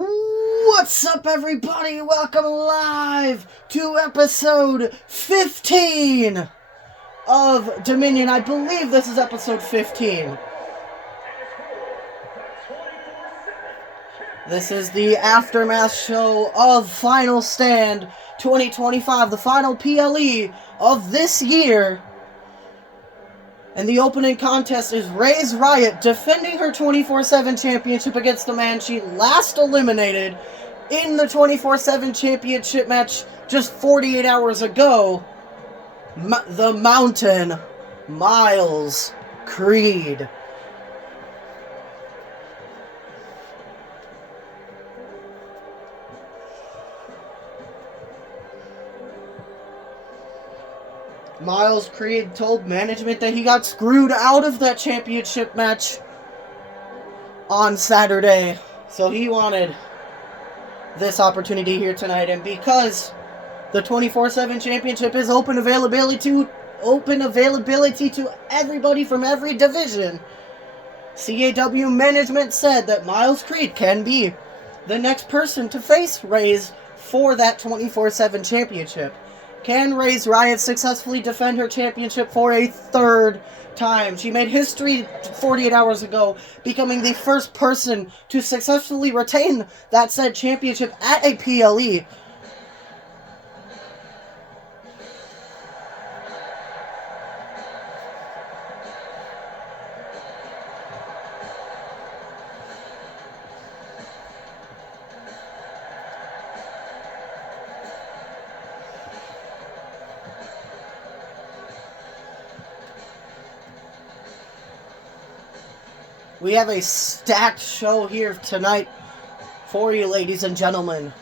What's up, everybody? Welcome live to episode 15 of Dominion. I believe this is episode 15. This is the aftermath show of Final Stand 2025, the final PLE of this year. And the opening contest is Ray's Riot defending her 24/7 championship against the man she last eliminated in the 24/7 championship match just 48 hours ago, the Mountain, Miles Creed. Miles Creed told management that he got screwed out of that championship match on Saturday. So he wanted this opportunity here tonight. And because the 24/7 championship is open availability to everybody from every division, CAW management said that Miles Creed can be the next person to face Ray's for that 24/7 championship. Can Ray's Riot successfully defend her championship for a third time? She made history 48 hours ago, becoming the first person to successfully retain that said championship at a PLE. We have a stacked show here tonight for you, ladies and gentlemen.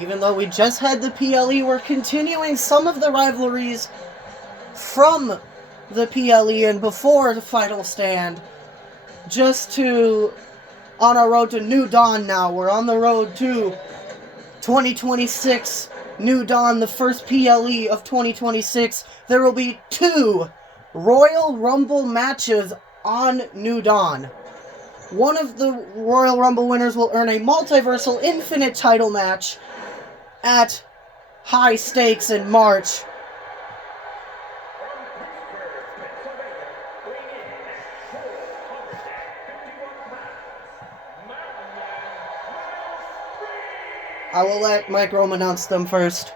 Even though we just had the PLE, we're continuing some of the rivalries from the PLE and before the final stand. On our road to New Dawn now. We're on the road to 2026 New Dawn, the first PLE of 2026. There will be 2 Royal Rumble matches on New Dawn. One of the Royal Rumble winners will earn a Multiversal Infinite title match at High Stakes in March. I will let Mike Rome announce them first.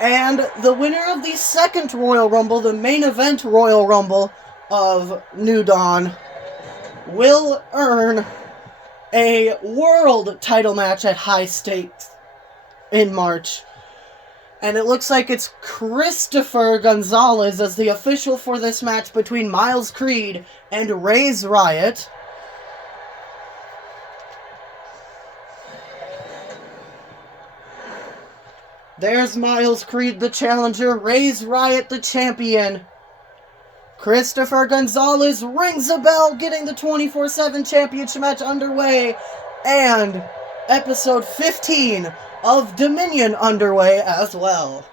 And the winner of the second Royal Rumble, the main event Royal Rumble of New Dawn, will earn a world title match at High Stakes in March. And it looks like it's Christopher Gonzalez as the official for this match between Miles Creed and Ray's Riot. There's Miles Creed, the challenger. Ray's Riot, the champion. Christopher Gonzalez rings a bell, getting the 24/7 championship match underway. And episode 15 of Dominion underway as well.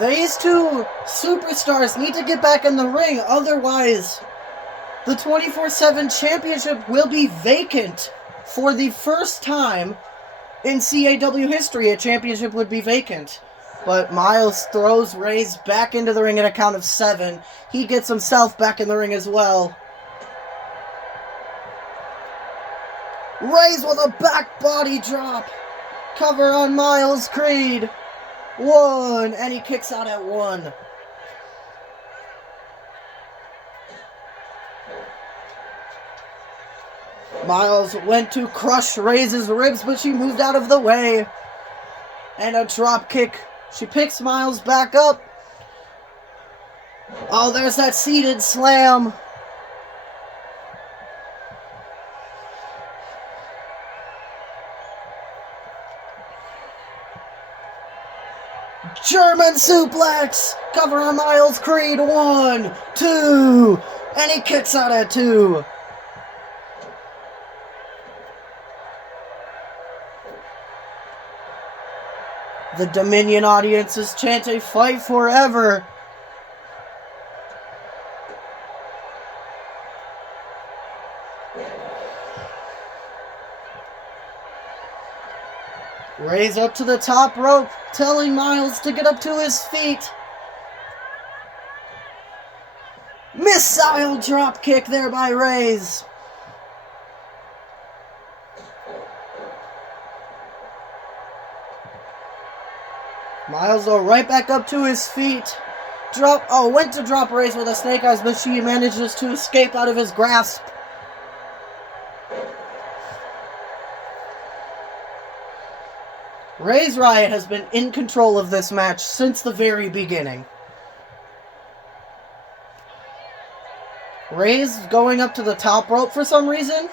These two superstars need to get back in the ring, otherwise the 24/7 championship will be vacant. For the first time in CAW history, a championship would be vacant. But Miles throws Reyes back into the ring at a count of 7. He gets himself back in the ring as well. Reyes with a back body drop. Cover on Miles Creed. 1, and he kicks out at 1. Miles went to crush Reyes' ribs, but she moved out of the way. And a drop kick. She picks Miles back up. Oh, there's that seated slam. German suplex. Cover on Miles Creed. 1, 2. And he kicks out at 2. The Dominion audience is chanting "Fight Forever." Reyes up to the top rope, telling Miles to get up to his feet. Missile drop kick there by Reyes. Miles, though, right back up to his feet. Went to drop Reyes with a snake eyes, but she manages to escape out of his grasp. Reyes Riot has been in control of this match since the very beginning. Reyes going up to the top rope for some reason.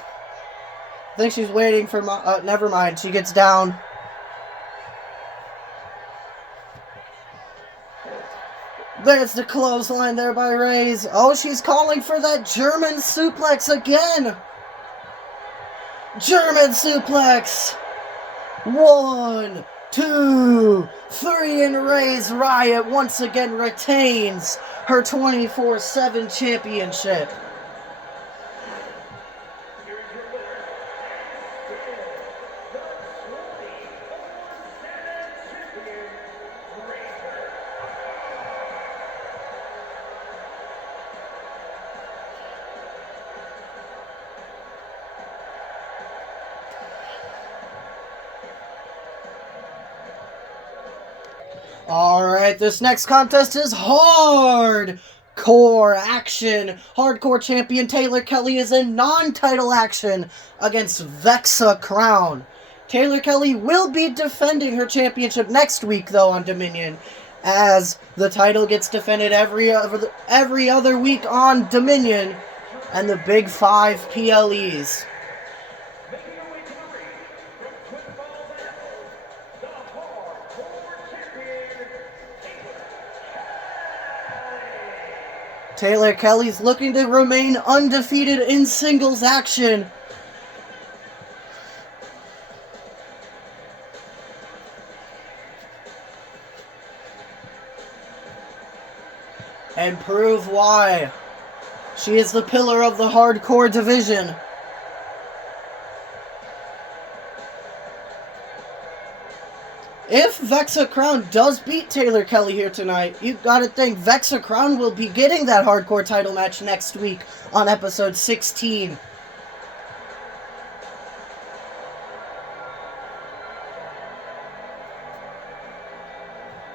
I think she's waiting for never mind. She gets down. There's the clothesline there by Reyes. Oh, she's calling for that German suplex again. German suplex. 1, 2, 3, and Reyes Riot once again retains her 24/7 championship. Alright, this next contest is hardcore action. Hardcore champion Taylor Kelly is in non-title action against Vexa Crown. Taylor Kelly will be defending her championship next week, though, on Dominion, as the title gets defended every other week on Dominion and the Big 5 PLEs. Taylor Kelly's looking to remain undefeated in singles action. And prove why. She is the pillar of the hardcore division. If Vexa Crown does beat Taylor Kelly here tonight, you gotta think Vexa Crown will be getting that hardcore title match next week on episode 16.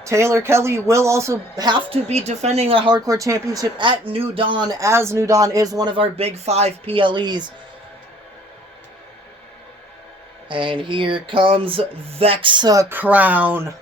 Taylor Kelly will also have to be defending the hardcore championship at New Dawn, as New Dawn is one of our Big 5 PLEs. And here comes Vexa Crown.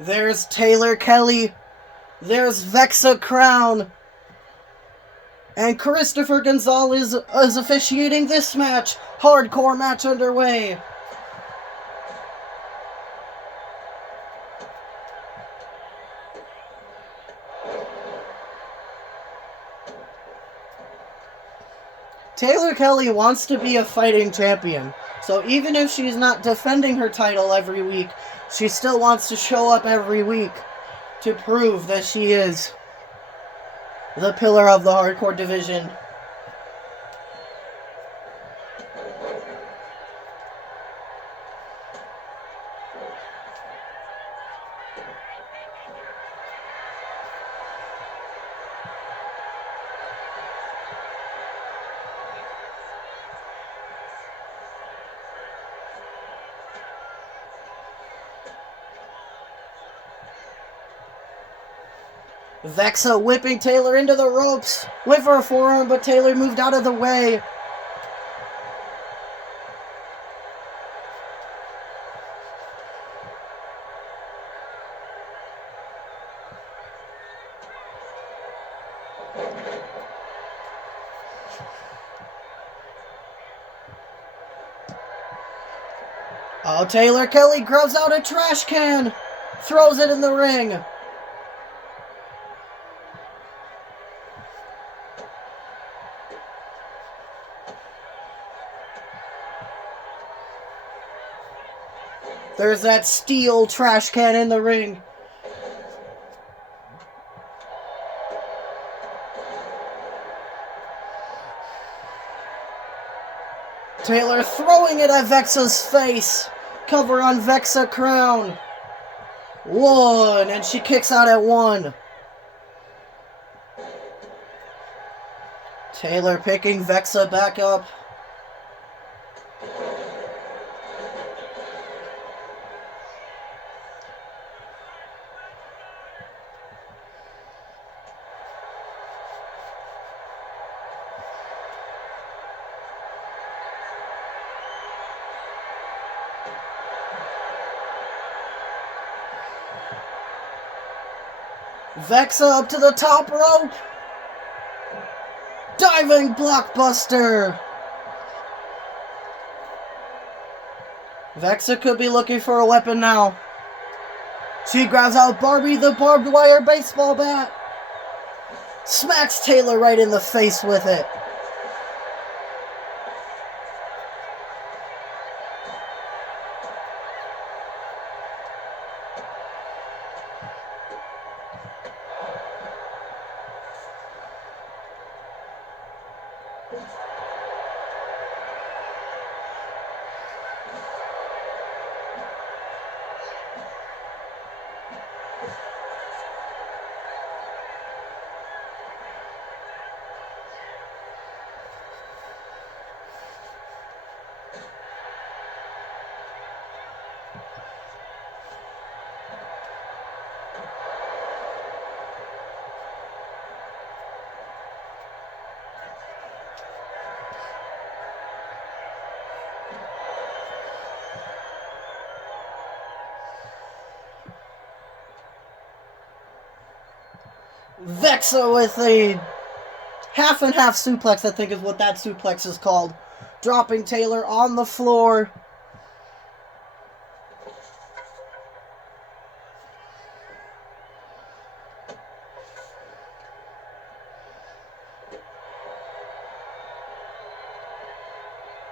There's Taylor Kelly. There's Vexa Crown. And Christopher Gonzalez is officiating this match. Hardcore match underway. Taylor Kelly wants to be a fighting champion. So even if she's not defending her title every week, she still wants to show up every week to prove that she is the pillar of the hardcore division. Vexa whipping Taylor into the ropes. Went for a forearm, but Taylor moved out of the way. Oh, Taylor Kelly grabs out a trash can. Throws it in the ring. There's that steel trash can in the ring. Taylor throwing it at Vexa's face. Cover on Vexa Crown. 1, and she kicks out at 1. Taylor picking Vexa back up. Vexa up to the top rope. Diving blockbuster. Vexa could be looking for a weapon now. She grabs out Barbie the barbed wire baseball bat. Smacks Taylor right in the face with it. Vexa with a half and half suplex, I think is what that suplex is called. Dropping Taylor on the floor.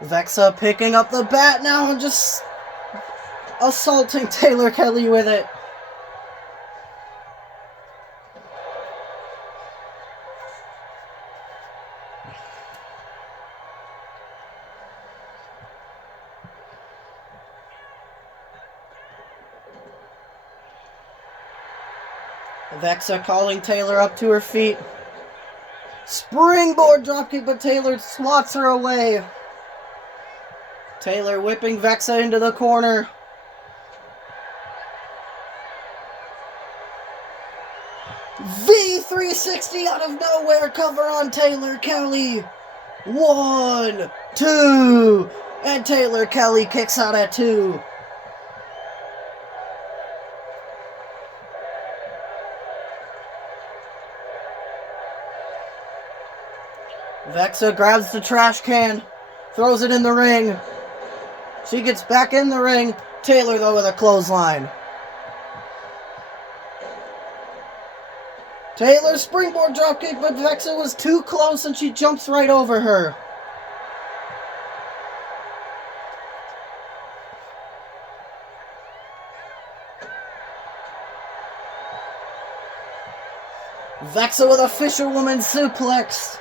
Vexa picking up the bat now and just assaulting Taylor Kelly with it. Vexa calling Taylor up to her feet. Springboard dropkick, but Taylor swats her away. Taylor whipping Vexa into the corner. V360 out of nowhere, cover on Taylor Kelly. 1, 2, and Taylor Kelly kicks out at 2. Vexa grabs the trash can, throws it in the ring. She gets back in the ring. Taylor, though, with a clothesline. Taylor's springboard dropkick, but Vexa was too close and she jumps right over her. Vexa with a fisherwoman suplex.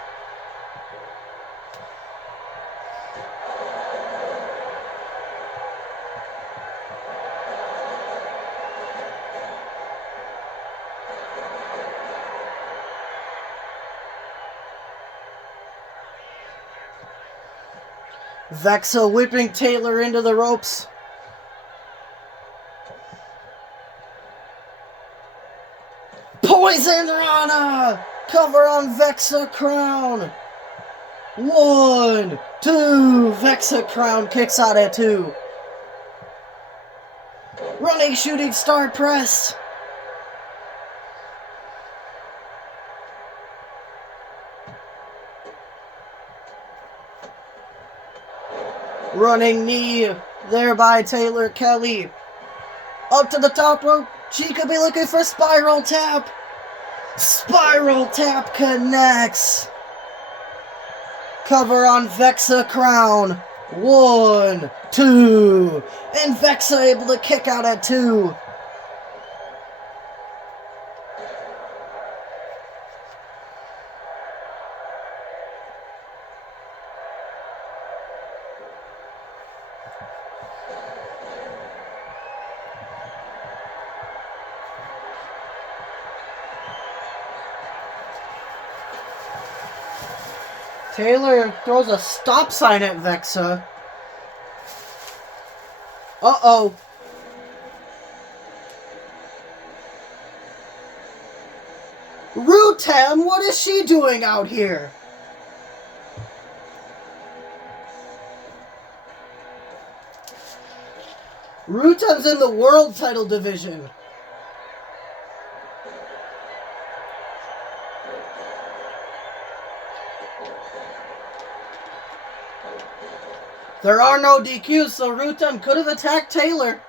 Vexa whipping Taylor into the ropes. Poison Rana! Cover on Vexa Crown. 1, 2. Vexa Crown kicks out at 2. Running shooting star press. Running knee there by Taylor Kelly. Up to the top rope. She could be looking for spiral tap. Spiral tap connects. Cover on Vexa Crown. 1, 2. And Vexa able to kick out at 2. Taylor throws a stop sign at Vexa. Uh-oh. Rutem, what is she doing out here? Rutem's in the world title division. There are no DQs, so Rutem could have attacked Taylor.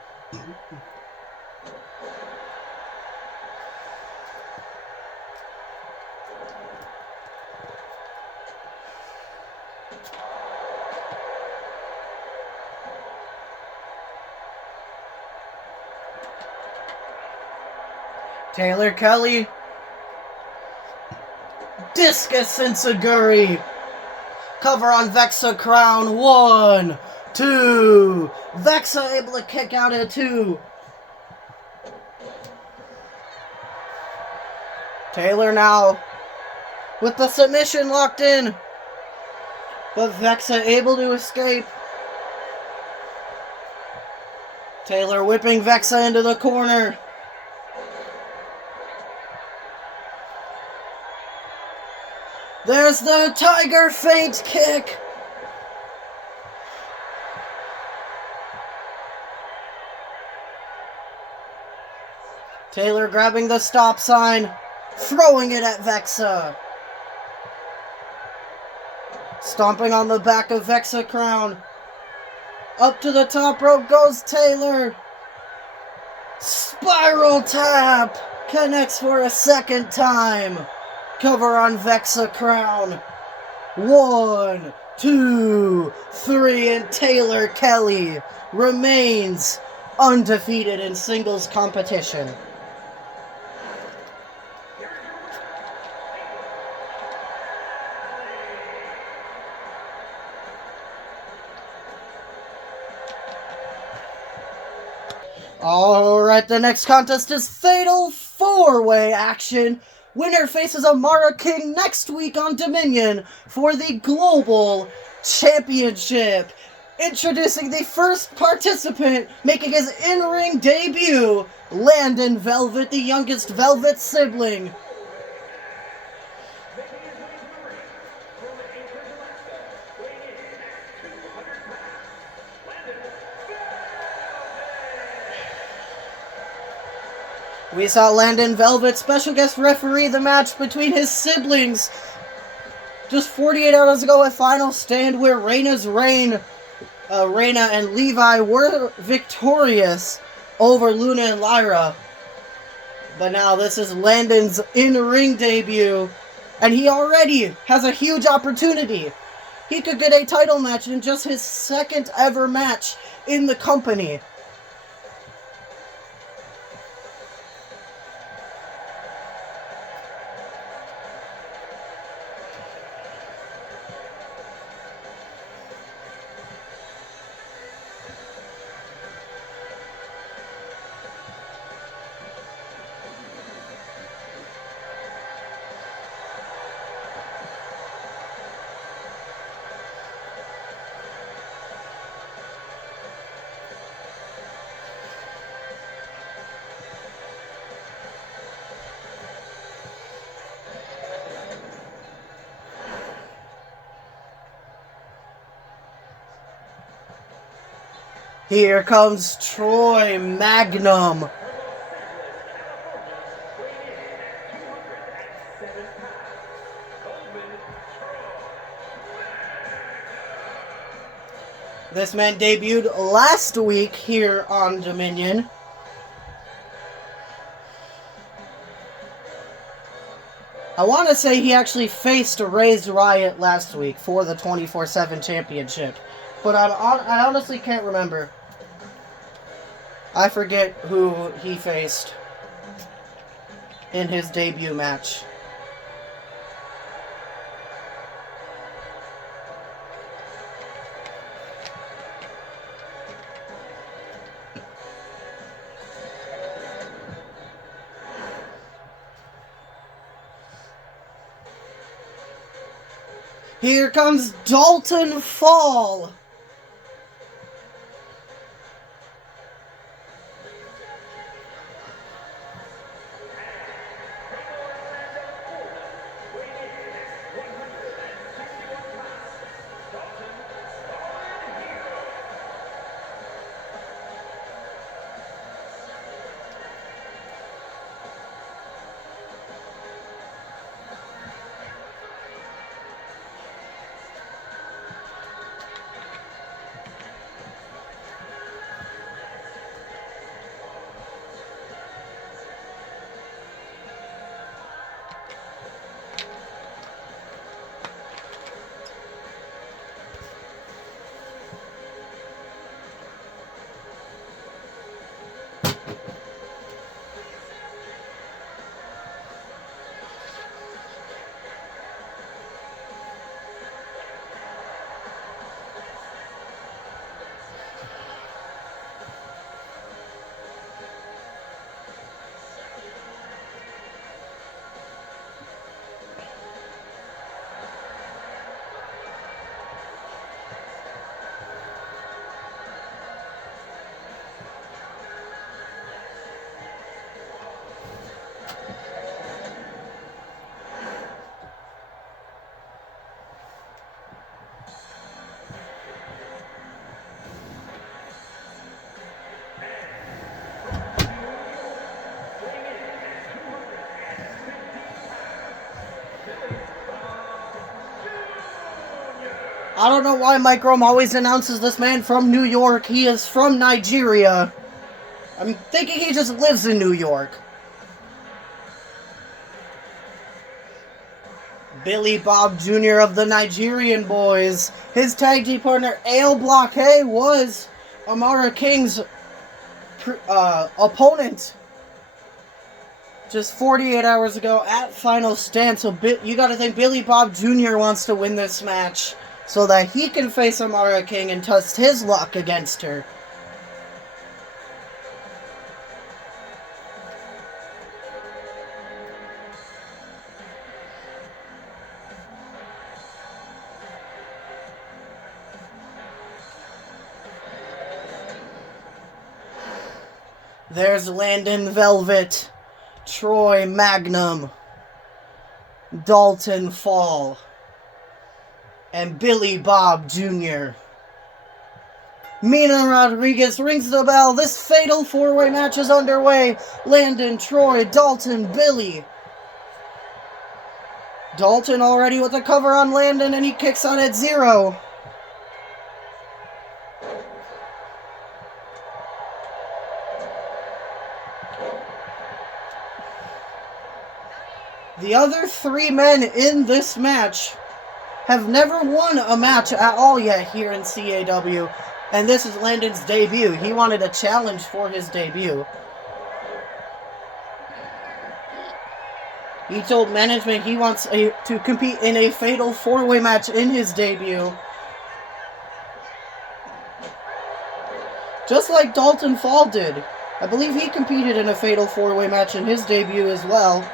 Taylor Kelly. Discus Enziguri. Cover on Vexa Crown. 1, 2. Vexa able to kick out at 2. Taylor now with the submission locked in. But Vexa able to escape. Taylor whipping Vexa into the corner. There's the Tiger Feint kick. Taylor grabbing the stop sign, throwing it at Vexa. Stomping on the back of Vexa Crown. Up to the top rope goes Taylor. Spiral tap. Connects for a second time. Cover on Vexa Crown. 1, 2, 3, and Taylor Kelly remains undefeated in singles competition. Alright, the next contest is Fatal 4-Way action. Winner faces Amara King next week on Dominion for the Global Championship. Introducing the first participant making his in-ring debut, Landon Velvet, the youngest Velvet sibling. We saw Landon Velvet special guest referee the match between his siblings, Just 48 hours ago at Final Stand, where Reyna and Levi were victorious over Luna and Lyra. But now this is Landon's in-ring debut, and he already has a huge opportunity. He could get a title match in just his second ever match in the company. Here comes Troy Magnum. This man debuted last week here on Dominion. I want to say he actually faced Ray's Riot last week for the 24/7 championship. But I honestly can't remember. I forget who he faced in his debut match. Here comes Dalton Fall. I don't know why Mike Rome always announces this man from New York. He is from Nigeria. I'm thinking he just lives in New York. Billy Bob Jr. of the Nigerian Boys. His tag team partner, Ale Blockade, was Amara King's opponent just 48 hours ago at Final Stand. So you gotta think Billy Bob Jr. wants to win this match so that he can face Amara King and test his luck against her. There's Landon Velvet, Troy Magnum, Dalton Fall, and Billy Bob Jr. Mina Rodriguez rings the bell. This fatal four-way match is underway. Landon, Troy, Dalton, Billy. Dalton already with the cover on Landon, and he kicks out at 0. The other 3 men in this match have never won a match at all yet here in CAW. And this is Landon's debut. He wanted a challenge for his debut. He told management he wants to compete in a fatal 4-way match in his debut. Just like Dalton Fall did. I believe he competed in a fatal 4-way match in his debut as well.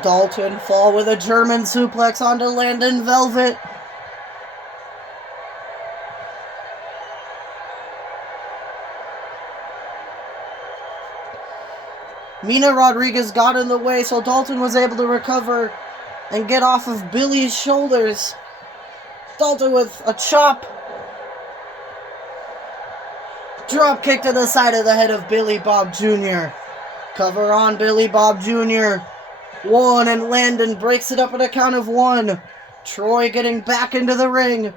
Dalton Fall with a German suplex onto Landon Velvet. Mina Rodriguez got in the way, so Dalton was able to recover and get off of Billy's shoulders. Dalton with a chop. Drop kick to the side of the head of Billy Bob Jr. Cover on Billy Bob Jr. 1, and Landon breaks it up at a count of 1. Troy getting back into the ring.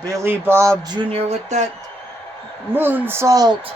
Billy Bob Jr. with that moonsault.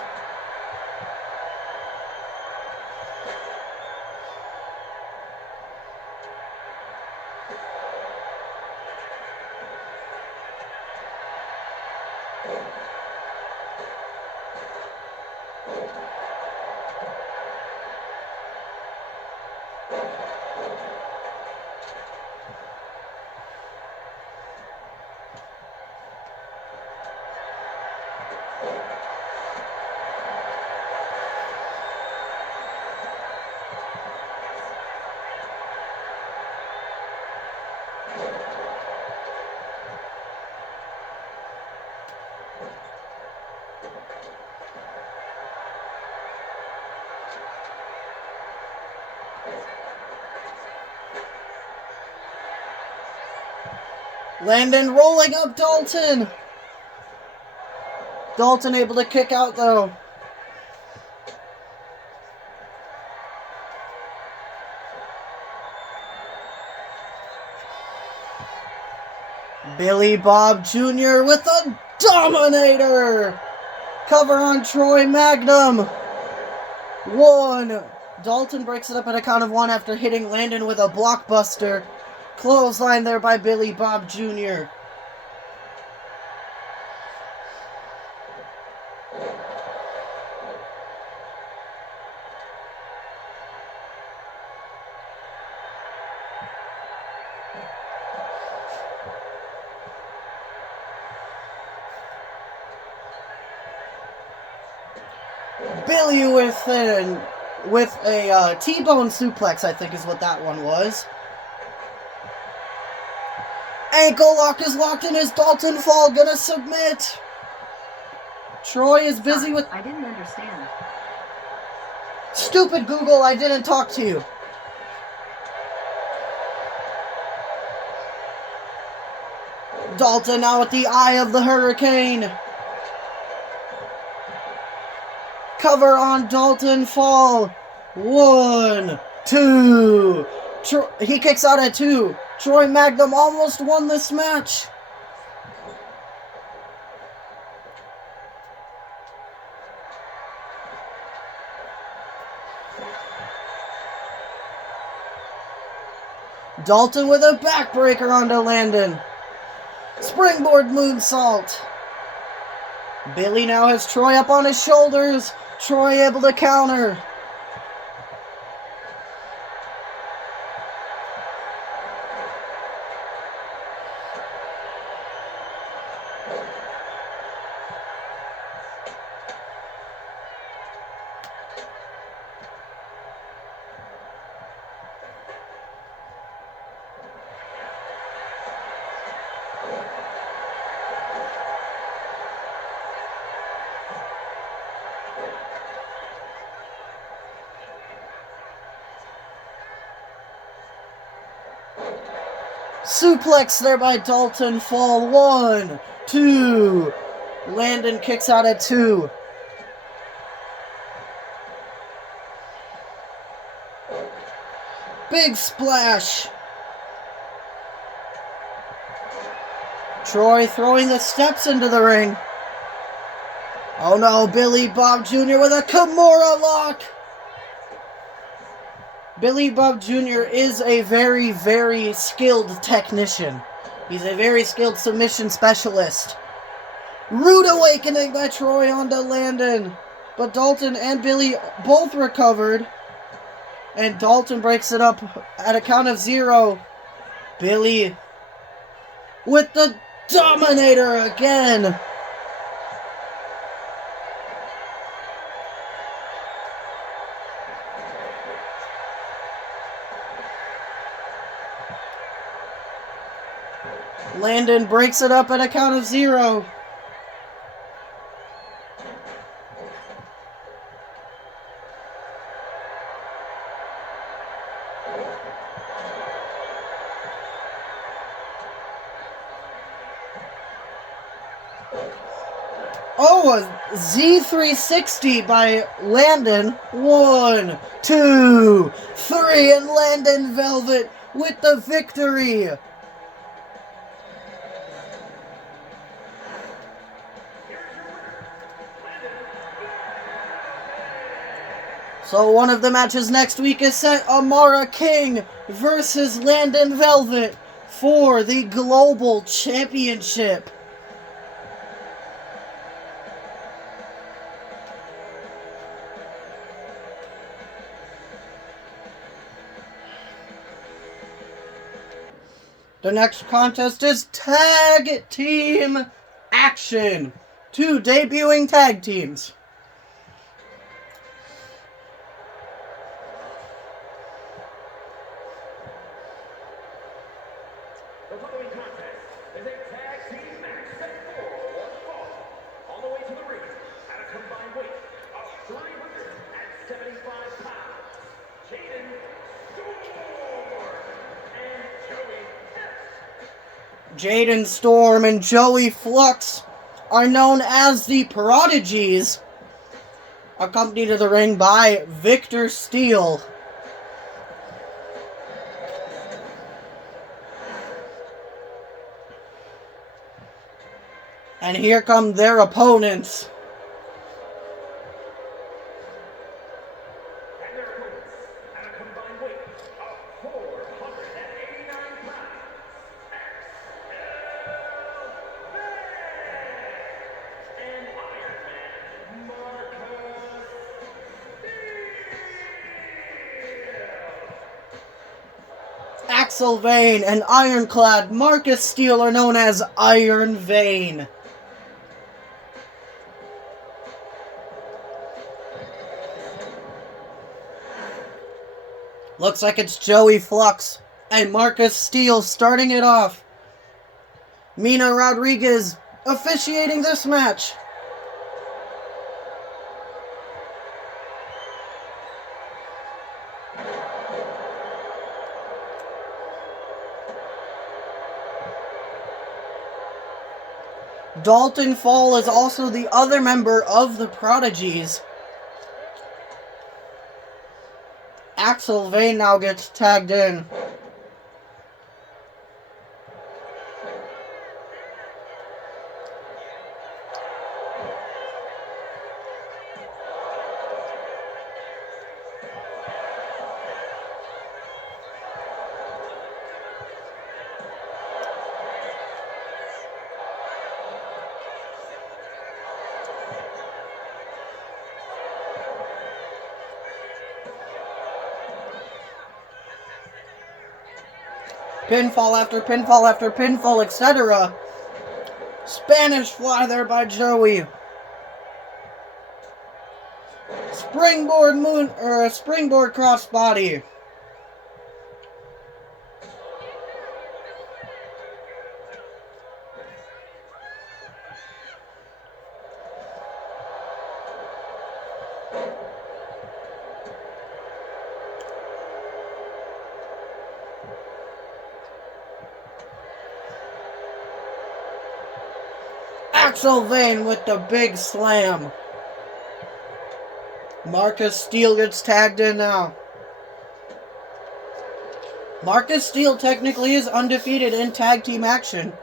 Landon rolling up Dalton. Dalton able to kick out though. Billy Bob Jr. with a Dominator. Cover on Troy Magnum. 1. Dalton breaks it up at a count of 1 after hitting Landon with a blockbuster. Clothesline there by Billy Bob Jr. Billy with a T-bone suplex, I think is what that one was. Ankle lock is locked in. Is Dalton Fall gonna submit? Troy is busy with... I didn't understand. Stupid Google, I didn't talk to you. Dalton now with the Eye of the Hurricane. Cover on Dalton Fall. 1, 2. He kicks out at 2. Troy Magnum almost won this match. Dalton with a backbreaker onto Landon. Springboard moonsault. Billy now has Troy up on his shoulders. Troy able to counter. Suplex there by Dalton. Fall 1, 2. Landon kicks out at 2. Big splash. Troy throwing the steps into the ring. Oh no, Billy Bob Jr. with a Kimura lock. Billy Bob Jr. is a very, very skilled technician. He's a very skilled submission specialist. Rude awakening by Troy onto Landon. But Dalton and Billy both recovered. And Dalton breaks it up at a count of 0. Billy with the Dominator again. Landon breaks it up at a count of 0. Oh, a Z360 by Landon. 1, 2, 3, and Landon Velvet with the victory. So one of the matches next week is set Amara King versus Landon Velvet for the Global Championship. The next contest is Tag Team Action. 2 debuting tag teams. The following contest is a tag team match set for one fall. On the way to the ring at a combined weight of 375 pounds, Jaden Jaden Storm and Joey Flux are known as the Prodigies, accompanied to the ring by Victor Steele. And here come their opponents. and their opponents at a combined weight of 489 pounds, and Iron Man Marcus Steele. Axel Vane and Ironclad Marcus Steele are known as Iron Vane. Looks like it's Joey Flux and Marcus Steele starting it off. Mina Rodriguez officiating this match. Dalton Fall is also the other member of the Prodigies. Axel Vane now gets tagged in. Pinfall after pinfall after pinfall, etc. Spanish fly there by Joey. Springboard springboard crossbody. Axel Vane with the big slam. Marcus Steele gets tagged in now. Marcus Steele technically is undefeated in tag team action.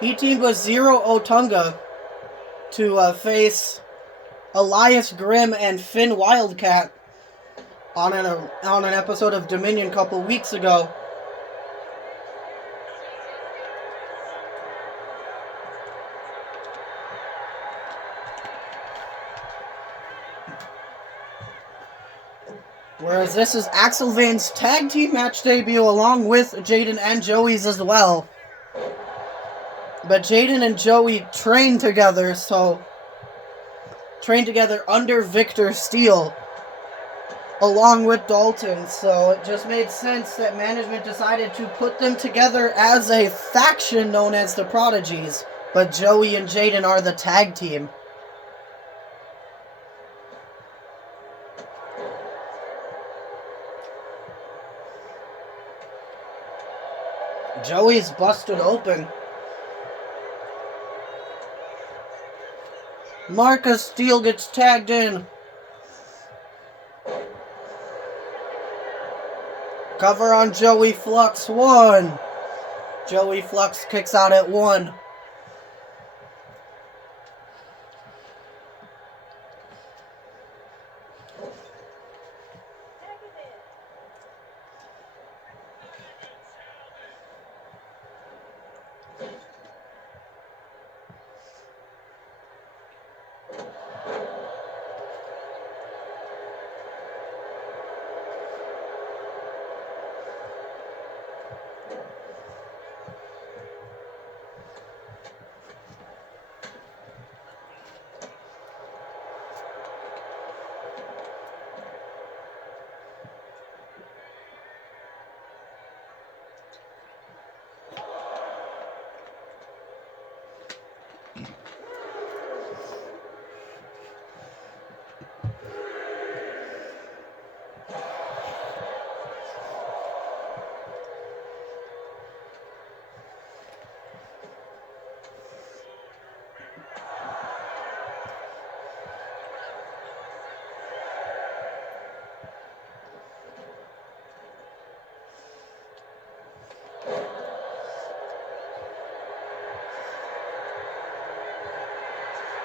He teamed with Zero Otunga to face Elias Grimm and Finn Wildcat on an episode of Dominion a couple weeks ago. Whereas this is Axel Vane's tag team match debut along with Jaden and Joey's as well. But Jaden and Joey trained together under Victor Steele along with Dalton. So it just made sense that management decided to put them together as a faction known as the Prodigies. But Joey and Jaden are the tag team. Joey's busted open. Marcus Steele gets tagged in. Cover on Joey Flux, 1. Joey Flux kicks out at 1.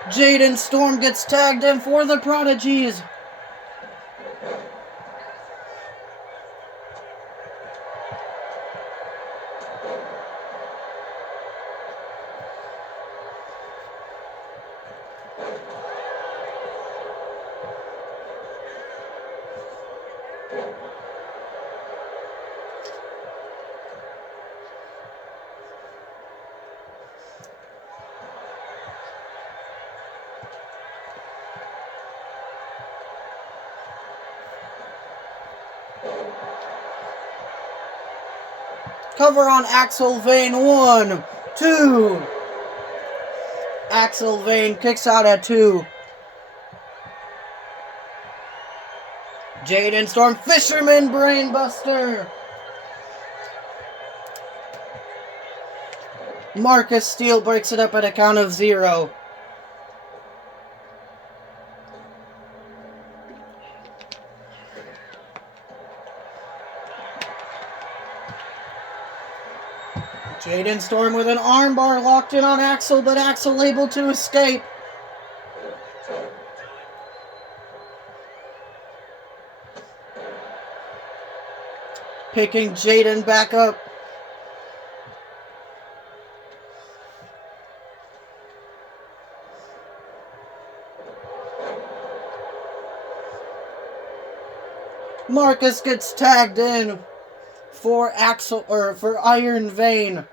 Jaden Storm gets tagged in for the Prodigies. Cover on Axel Vane, 1, 2. Axel Vane kicks out at 2. Jaden Storm, Fisherman Brainbuster. Marcus Steele breaks it up at a count of 0. Jaden Storm with an armbar locked in on Axel, but Axel able to escape. Picking Jaden back up. Marcus gets tagged in. for Iron Vein.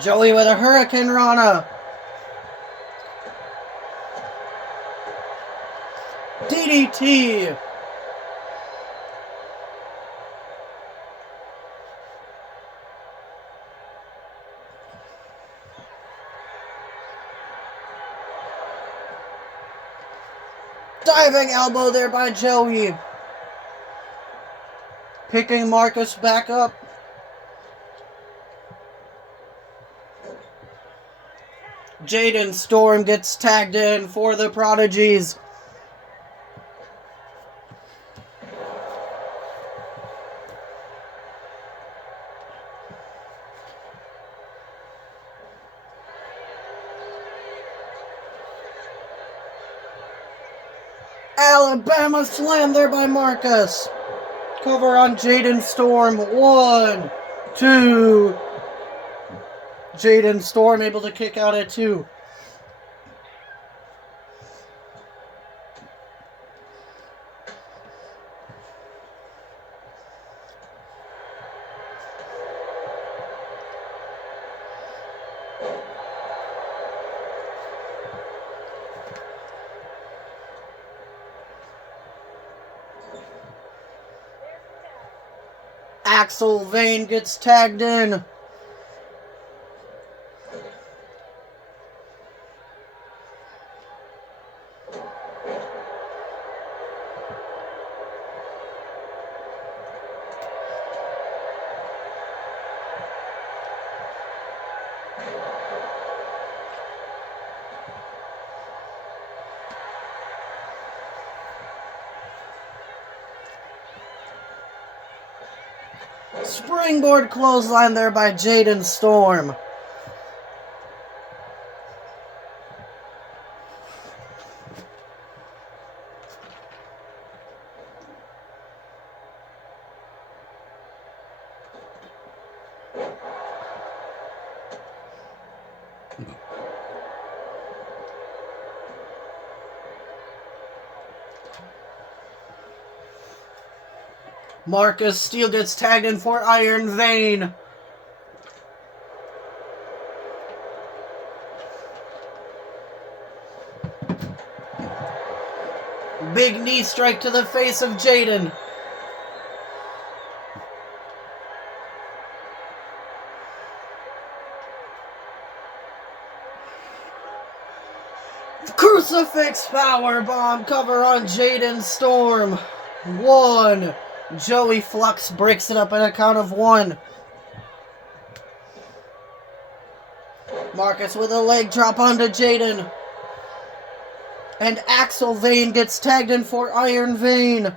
Joey with a Hurricane Rana. DDT. Diving elbow there by Joey. Picking Marcus back up. Jaden Storm gets tagged in for the Prodigies. Alabama slam there by Marcus. Cover on Jaden Storm. 1, 2. Jaden Storm able to kick out at 2. Axel Vane gets tagged in. Springboard clothesline there by Jaden Storm. Marcus Steele gets tagged in for Iron Vein. Big knee strike to the face of Jaden. Crucifix powerbomb cover on Jaden Storm. 1. Joey Flux breaks it up at a count of 1. Marcus with a leg drop onto Jaden. And Axel Vane gets tagged in for Iron Vein.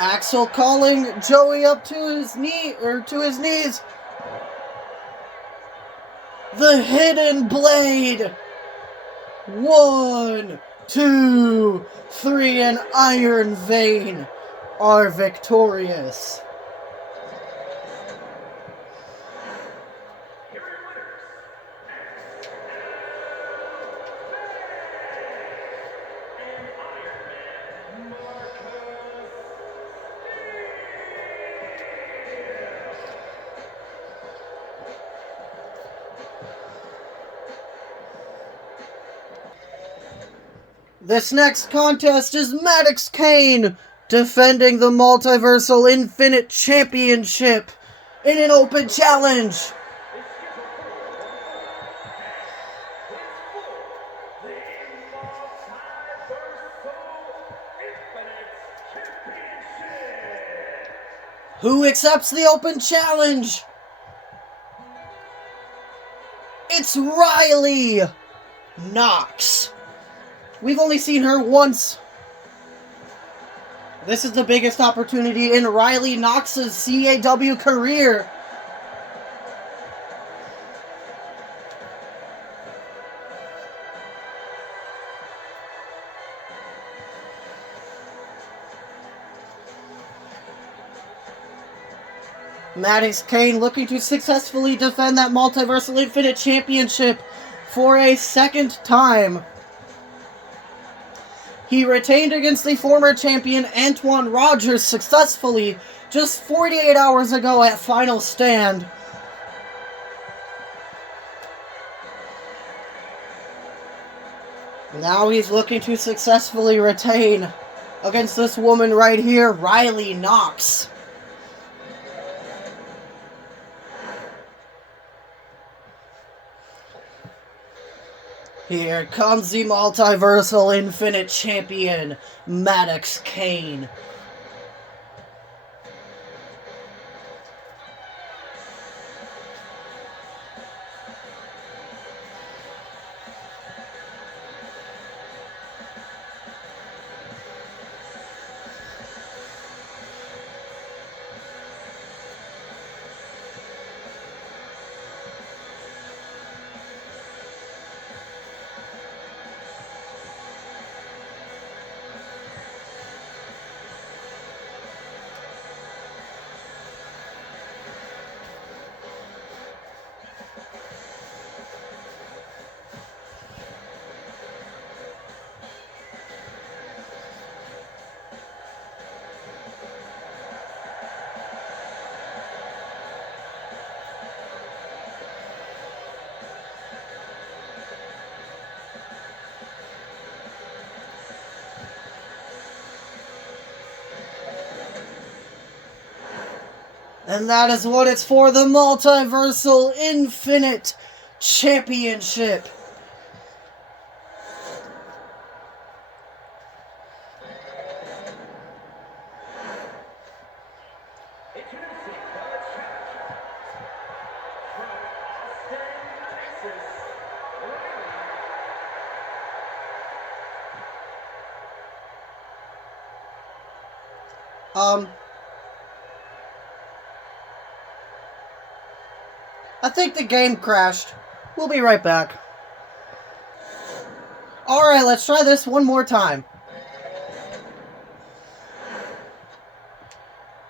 Axel calling Joey up to his knees. The hidden blade. 1, 2, 3, and Iron Vein are victorious. This next contest is Maddox Kane defending the Multiversal Infinite Championship in an open challenge. Who accepts the open challenge? It's Riley Knox. We've only seen her once. This is the biggest opportunity in Riley Knox's CAW career. Maddox Kane looking to successfully defend that Multiversal Infinite Championship for a second time. He retained against the former champion Antoine Rogers successfully just 48 hours ago at Final Stand. Now he's looking to successfully retain against this woman right here, Riley Knox. Here comes the Multiversal Infinite Champion, Maddox Kane. And that is what it's for, the Multiversal Infinite Championship. I think the game crashed. We'll be right back. Alright, let's try this one more time.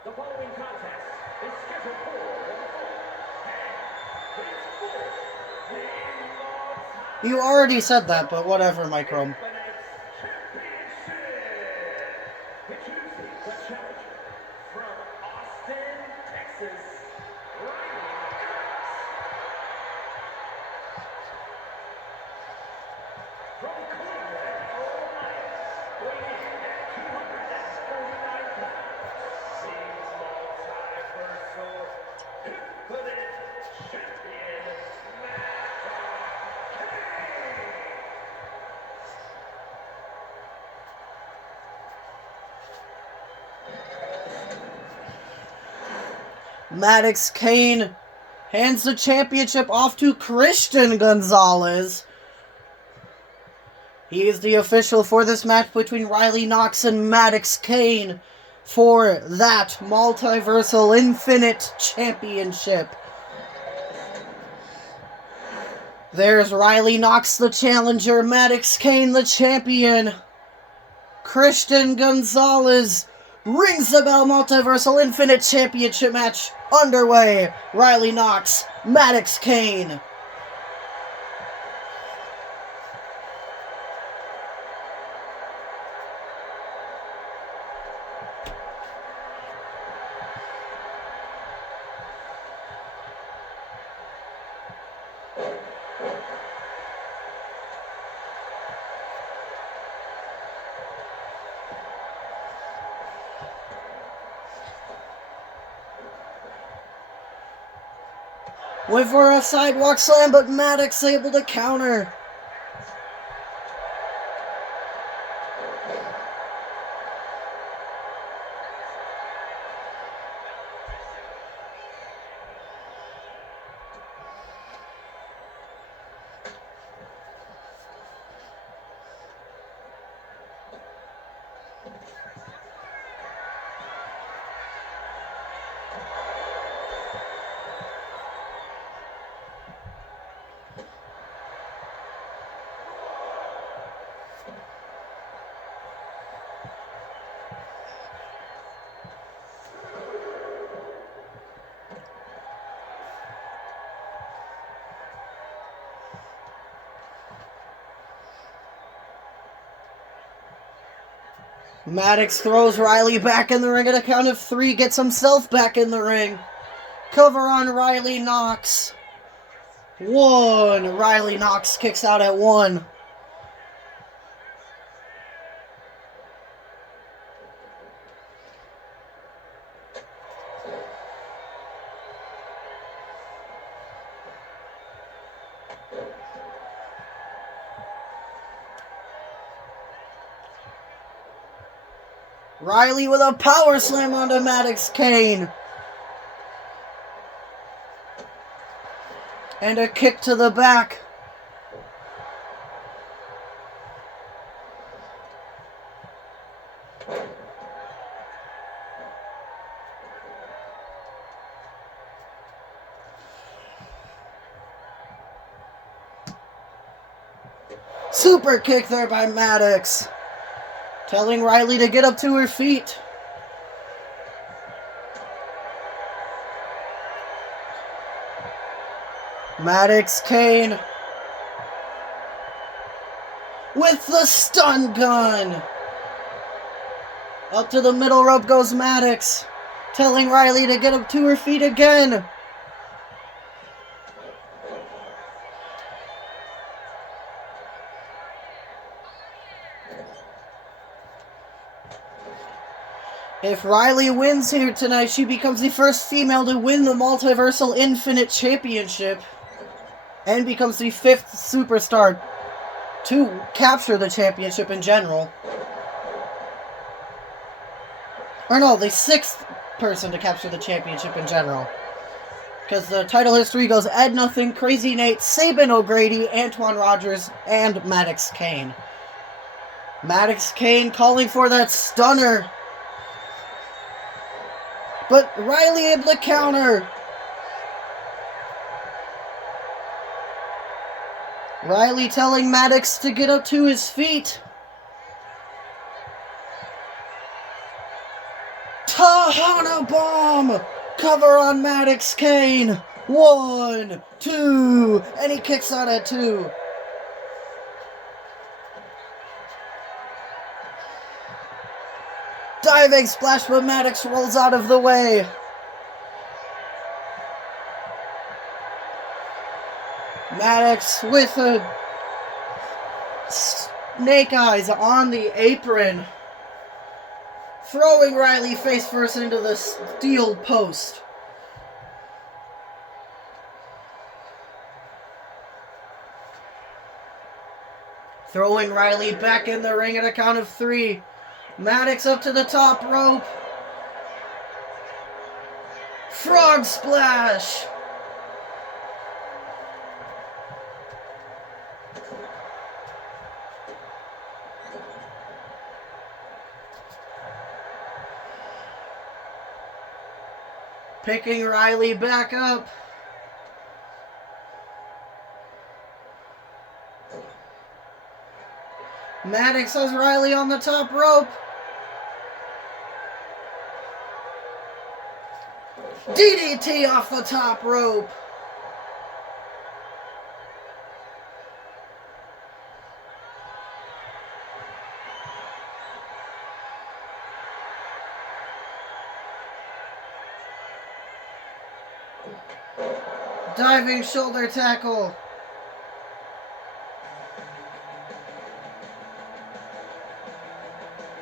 The following contest is scheduled for You already said that, but whatever, Microme. Introducing the challenger from Austin, Texas, Riley Knox. From Cleveland, Ohio, weighing in at 249 pounds, the Multiversal Infinite Champion, Maddox Kane. Maddox Kane hands the championship off to Christian Gonzalez. He is the official for this match between Riley Knox and Maddox Kane for that Multiversal Infinite Championship. There's Riley Knox, the challenger, Maddox Kane, the champion. Christian Gonzalez rings the bell. Multiversal Infinite Championship match underway. Riley Knox, Maddox Kane. Went for a sidewalk slam, but Maddox able to counter. Maddox throws Riley back in the ring at a count of 3, gets himself back in the ring. Cover on Riley Knox. 1. Riley Knox kicks out at 1. Riley with a power slam onto Maddox Kane. And a kick to the back. Super kick there by Maddox. Telling Riley to get up to her feet. Maddox Kane with the stun gun. Up to the middle rope goes Maddox, telling Riley to get up to her feet again. If Riley wins here tonight, she becomes the first female to win the Multiversal Infinite Championship and becomes the 5th superstar to capture the championship in general. Or no, the 6th person to capture the championship in general. Because the title history goes Ed Nothing, Crazy Nate, Sabin O'Grady, Antoine Rogers, and Maddox Kane. Maddox Kane calling for that stunner. But Riley able to counter. Riley telling Maddox to get up to his feet. Tahana Bomb! Cover on Maddox Kane. 1, 2, and he kicks out at 2. Diving splash, but Maddox rolls out of the way. Maddox with a snake eyes on the apron. Throwing Riley face first into the steel post. Throwing Riley back in the ring at a count of 3. Maddox up to the top rope. Frog splash. Picking Riley back up. Maddox has Riley on the top rope. DDT off the top rope. Diving shoulder tackle.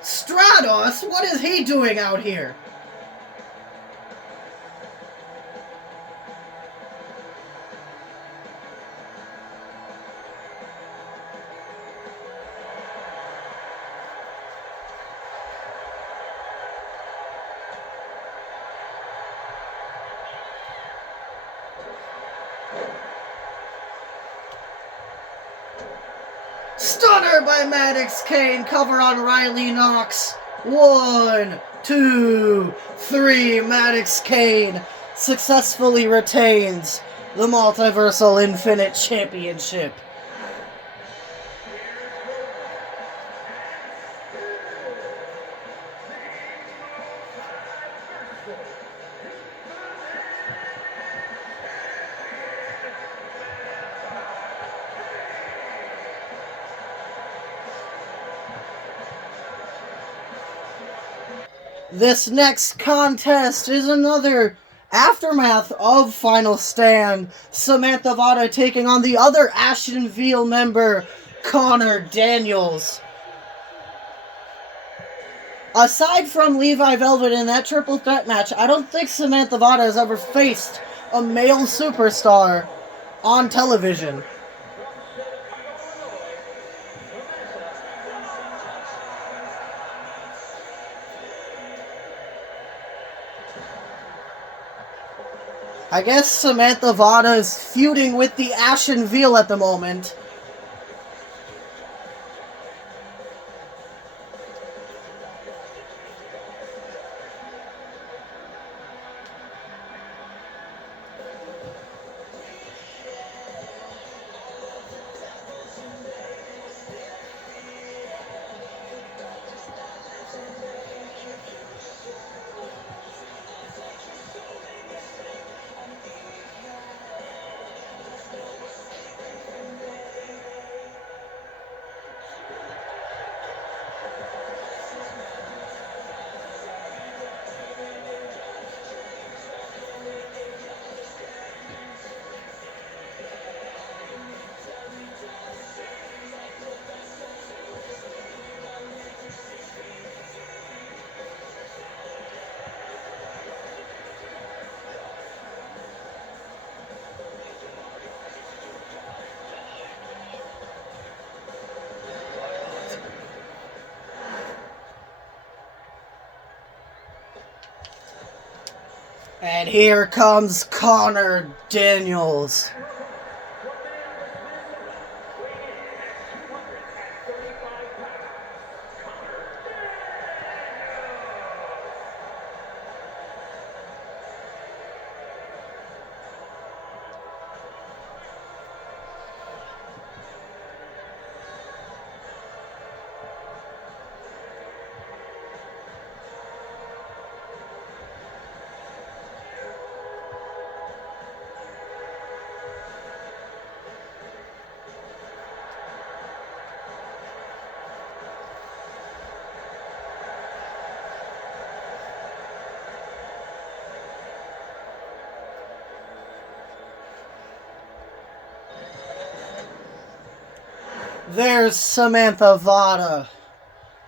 Stratos? What is he doing out here? Stunner by Maddox Kane. Cover on Riley Knox. 1, 2, 3. Maddox Kane successfully retains the Multiversal Infinite Championship. This next contest is another aftermath of Final Stand. Samantha Vada taking on the other Ashton Veal member, Connor Daniels. Aside from Levi Velvet in that triple threat match, I don't think Samantha Vada has ever faced a male superstar on television. I guess Samantha Vada is feuding with the Ashen Veal at the moment. And here comes Connor Daniels. There's Samantha Vada.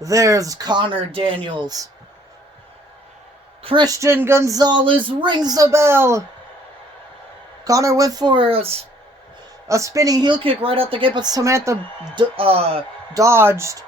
There's Connor Daniels. Christian Gonzalez rings the bell. Connor went for a spinning heel kick right out the gate, but Samantha dodged.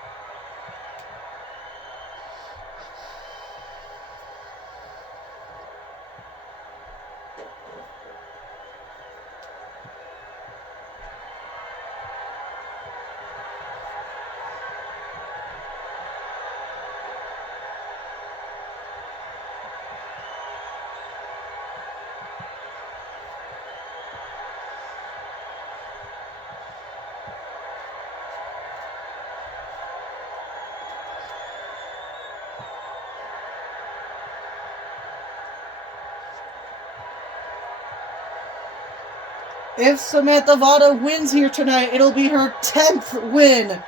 If Samantha Vada wins here tonight, it'll be her 10th win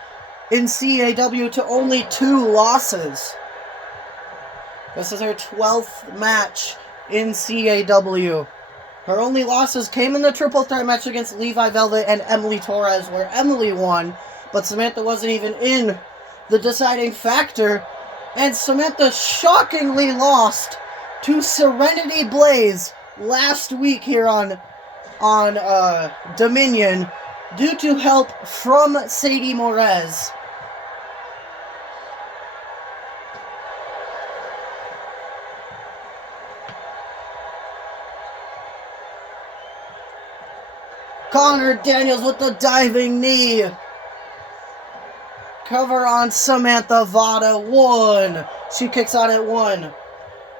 in CAW to only 2 losses. This is her 12th match in CAW. Her only losses came in the triple threat match against Levi Velvet and Emily Torres, where Emily won, but Samantha wasn't even in the deciding factor, and Samantha shockingly lost to Serenity Blaze last week here on Dominion due to help from Sadie Morez. Connor Daniels with the diving knee. Cover on Samantha Vada. 1. She kicks out at 1.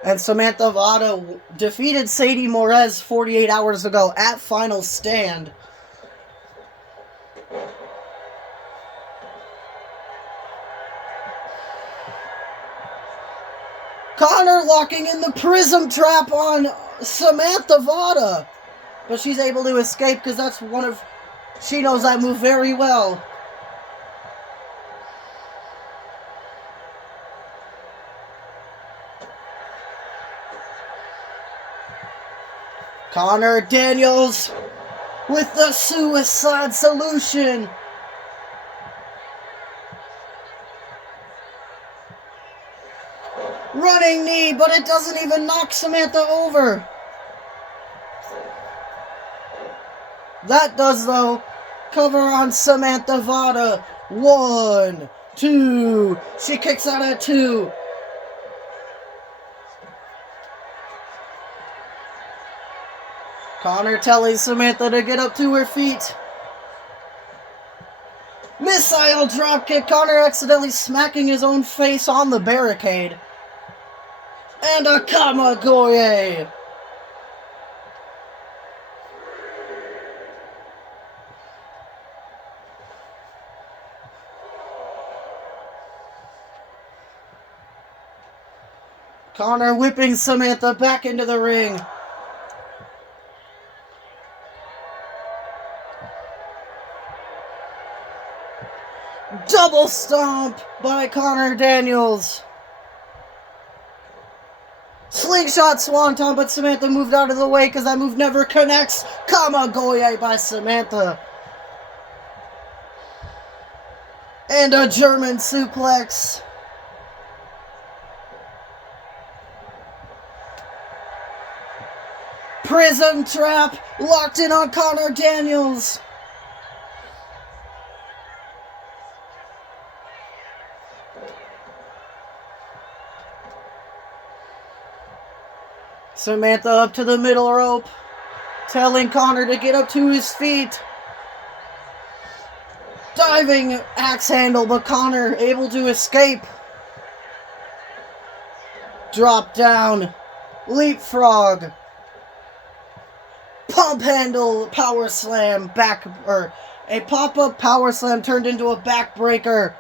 And Samantha Vada defeated Sadie Morez 48 hours ago at Final Stand. Connor locking in the Prism Trap on Samantha Vada. But she's able to escape because that's one of... She knows that move very well. Connor Daniels with the suicide solution. Running knee, but it doesn't even knock Samantha over. That does, though. Cover on Samantha Vada. 1, 2. She kicks out at 2. Connor telling Samantha to get up to her feet. Missile dropkick. Connor accidentally smacking his own face on the barricade. And a Kamagoye. Connor whipping Samantha back into the ring. Double stomp by Connor Daniels. Slingshot swanton, but Samantha moved out of the way because that move never connects. Kamagoye by Samantha. And a German suplex. Prism trap locked in on Connor Daniels. Samantha up to the middle rope, telling Connor to get up to his feet. Diving axe handle, but Connor able to escape. Drop down, leapfrog. Pump handle, power slam, a pop-up power slam turned into a backbreaker.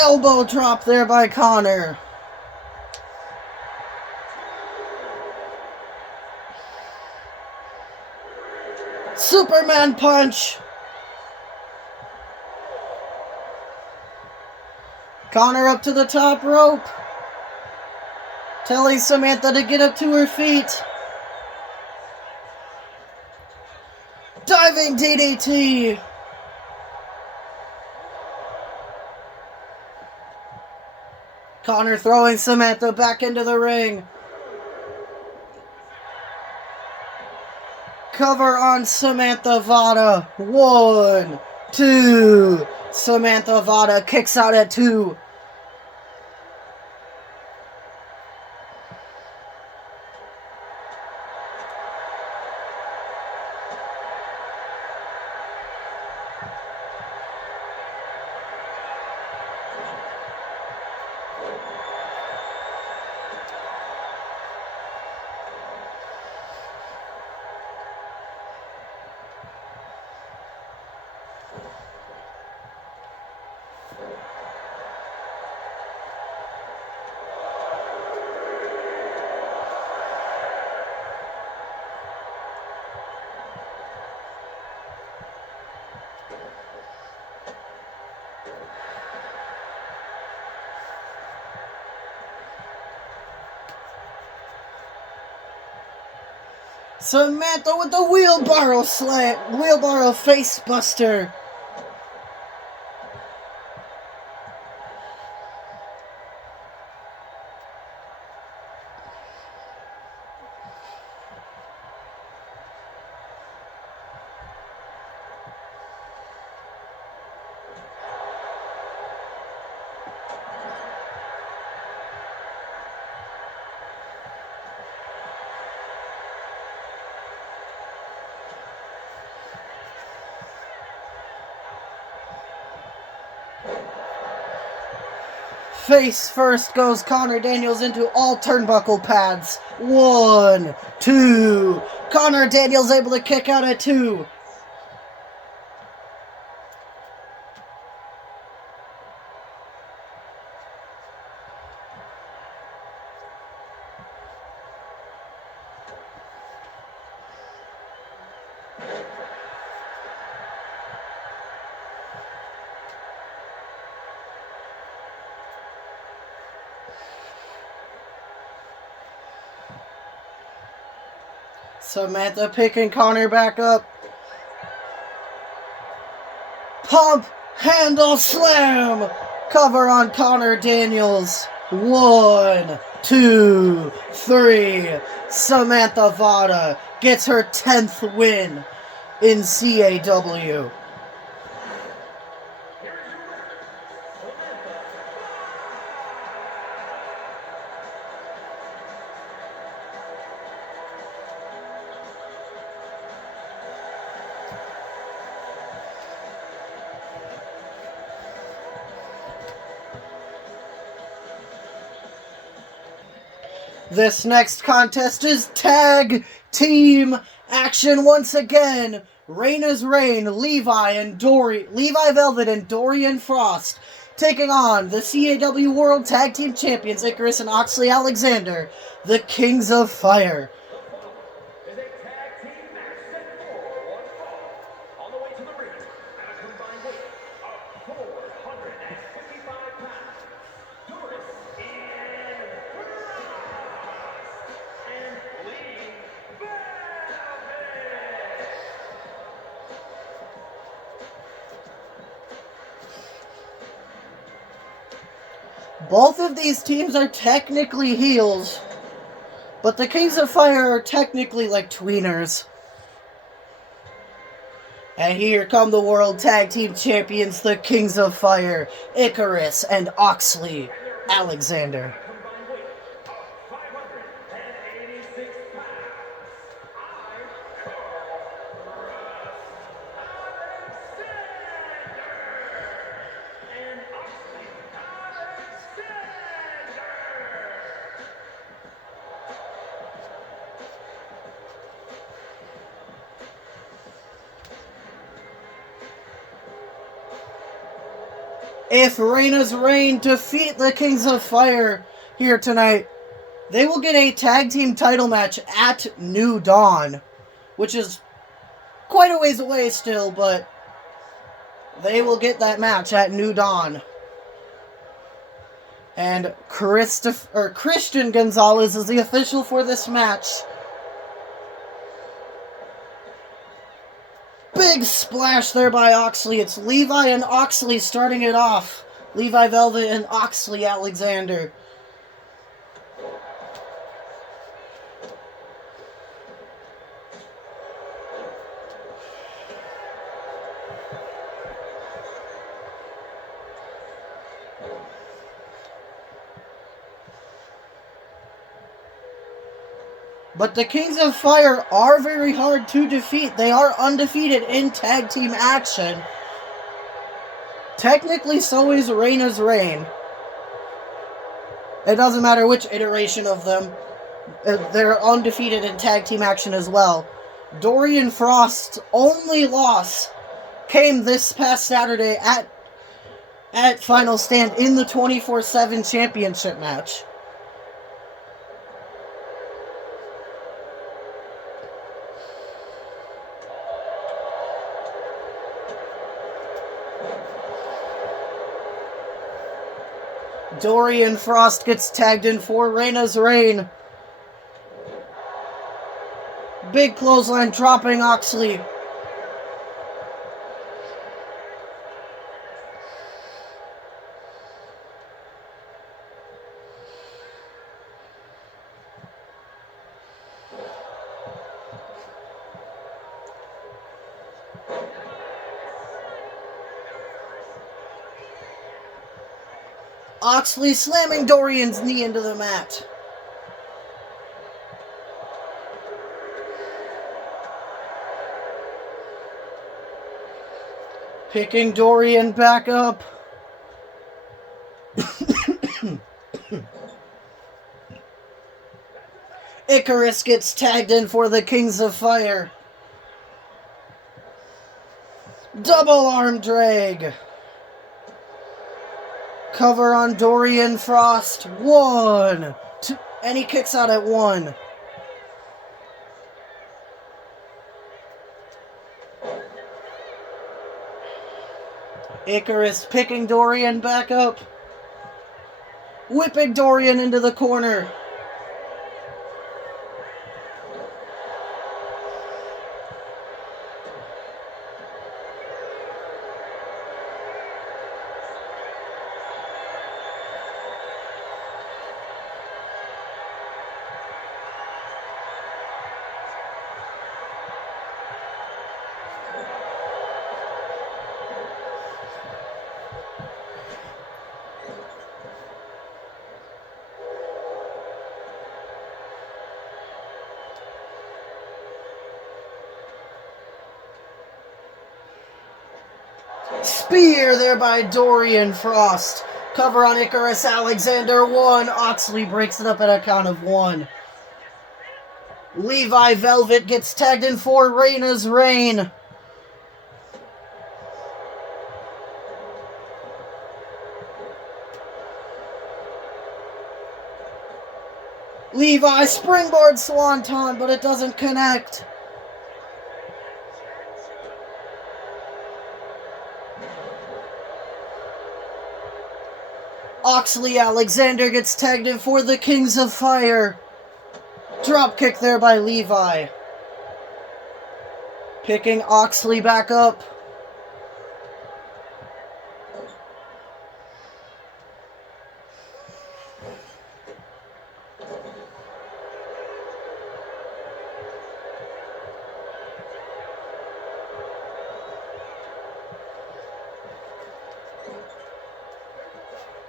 Elbow drop there by Connor. Superman punch. Connor up to the top rope, telling Samantha to get up to her feet. Diving DDT. Connor throwing Samantha back into the ring. Cover on Samantha Vada. 1, 2. Samantha Vada kicks out at 2. Samantha with the wheelbarrow slam, wheelbarrow face buster. Face first goes Connor Daniels into all turnbuckle pads. 1, 2. Connor Daniels able to kick out at 2. Samantha picking Connor back up. Pump handle slam. Cover on Connor Daniels. 1, 2, 3. Samantha Vada gets her 10th win in CAW. This next contest is tag team action once again. Reina's Reign, Levi Velvet and Dorian Frost taking on the CAW World Tag Team Champions Icarus and Oxley Alexander, the Kings of Fire. Is a tag team match set for one fall. On the way to the ring, at a combined weight of 455 pounds, Doris and Lee Velvet. Both of these teams are technically heels, but the Kings of Fire are technically like tweeners. And here come the World Tag Team Champions, the Kings of Fire, Icarus and Oxley Alexander. Combined weight of 586 pounds. I call Alexander and Oxley Alexander. If Reina's Reign defeat the Kings of Fire here tonight, they will get a tag team title match at New Dawn, which is quite a ways away still, but they will get that match at New Dawn. And Christian Gonzalez is the official for this match. Big splash there by Oxley. It's Levi and Oxley starting it off. Levi Velvet and Oxley Alexander. But the Kings of Fire are very hard to defeat. They are undefeated in tag team action. Technically, so is Reina's Reign. It doesn't matter which iteration of them. They're undefeated in tag team action as well. Dorian Frost's only loss came this past Saturday at Final Stand in the 24/7 championship match. Dorian Frost gets tagged in for Reina's Reign. Big clothesline dropping Oxley. Oxley slamming Dorian's knee into the mat. Picking Dorian back up. Icarus gets tagged in for the Kings of Fire. Double arm drag. Cover on Dorian Frost. 1, 2, and he kicks out at 1. Icarus picking Dorian back up. Whipping Dorian into the corner. Spear there by Dorian Frost. Cover on Icarus Alexander. 1. Oxley breaks it up at a count of 1. Levi Velvet gets tagged in for Reina's Reign. Levi springboard swanton, but it doesn't connect. Oxley Alexander gets tagged in for the Kings of Fire. Dropkick there by Levi. Picking Oxley back up.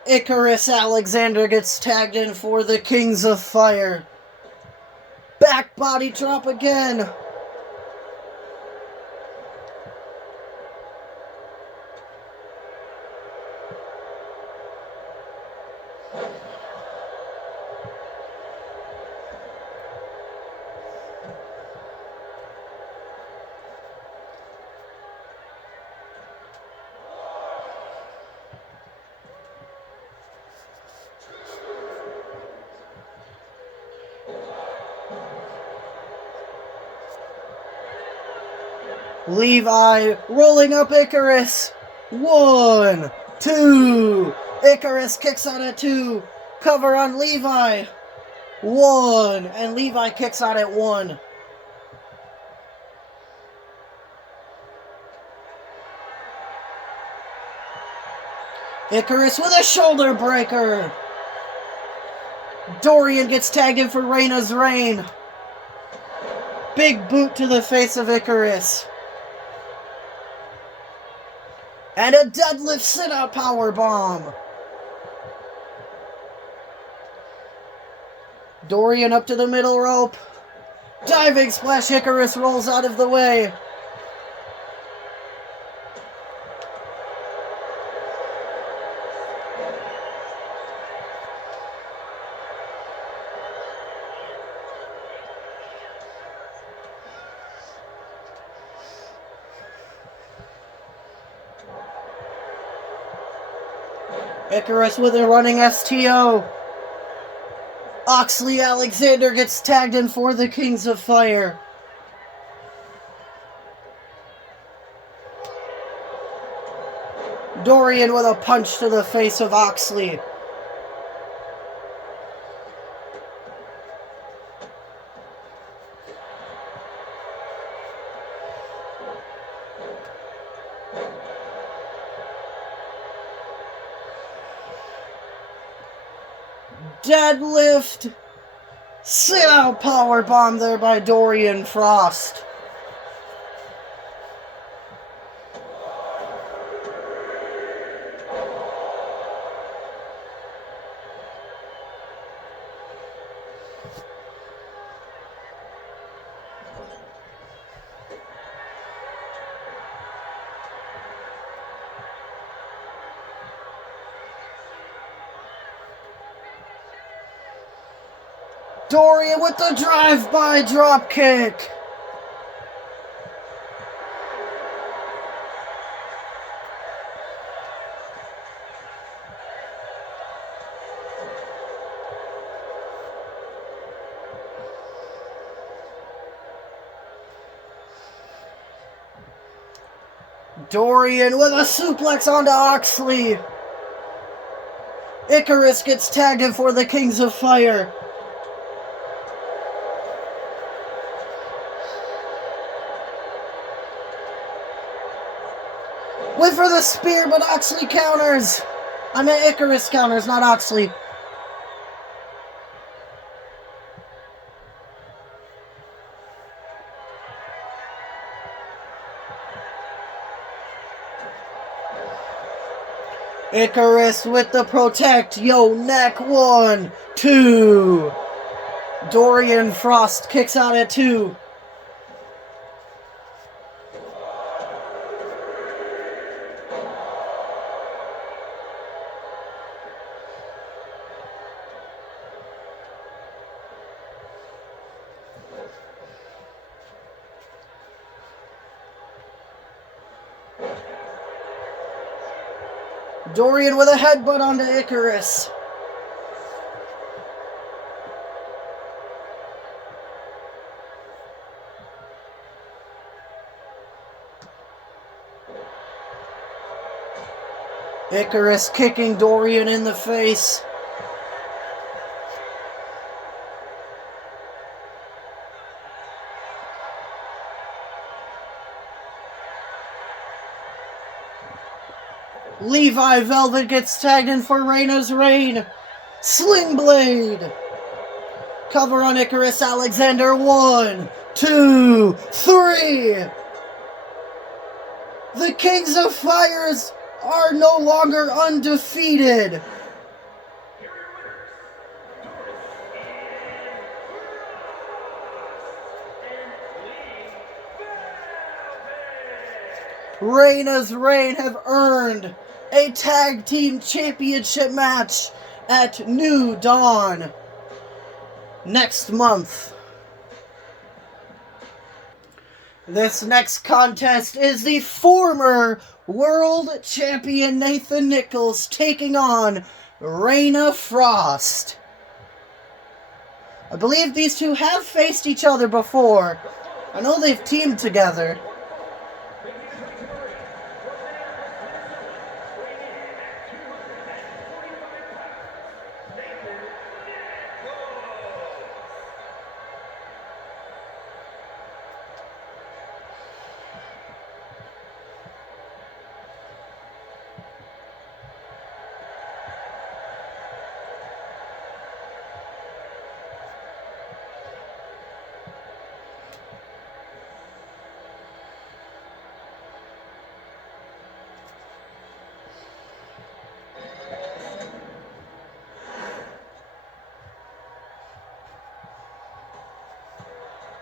Icarus Alexander gets tagged in for the Kings of Fire. Back body drop again. Levi rolling up Icarus. 1, 2. Icarus kicks out at 2. Cover on Levi. 1. And Levi kicks out at 1. Icarus with a shoulder breaker. Dorian gets tagged in for Reina's Reign. Big boot to the face of Icarus. And a deadlift sit-out powerbomb. Dorian up to the middle rope. Diving splash. Icarus rolls out of the way. Icarus with a running STO. Oxley Alexander gets tagged in for the Kings of Fire. Dorian with a punch to the face of Oxley. Deadlift. Sit-out powerbomb there by Dorian Frost. Dorian with the drive-by drop kick. Dorian with a suplex onto Oxley. Icarus gets tagged in for the Kings of Fire. Went for the spear, but Oxley counters. I meant Icarus counters, not Oxley. Icarus with the protect. Yo, neck. 1, 2. Dorian Frost kicks out at 2. Dorian with a headbutt onto Icarus. Icarus kicking Dorian in the face. Levi Velvet gets tagged in for Reina's reign. Sling Blade. Cover on Icarus Alexander. 1, 2, 3. The Kings of Fires are no longer undefeated. Reina's reign have earned a tag team championship match at New Dawn next month. This next contest is the former world champion Nathan Nichols taking on Reina Frost. I believe these two have faced each other before. I know they've teamed together.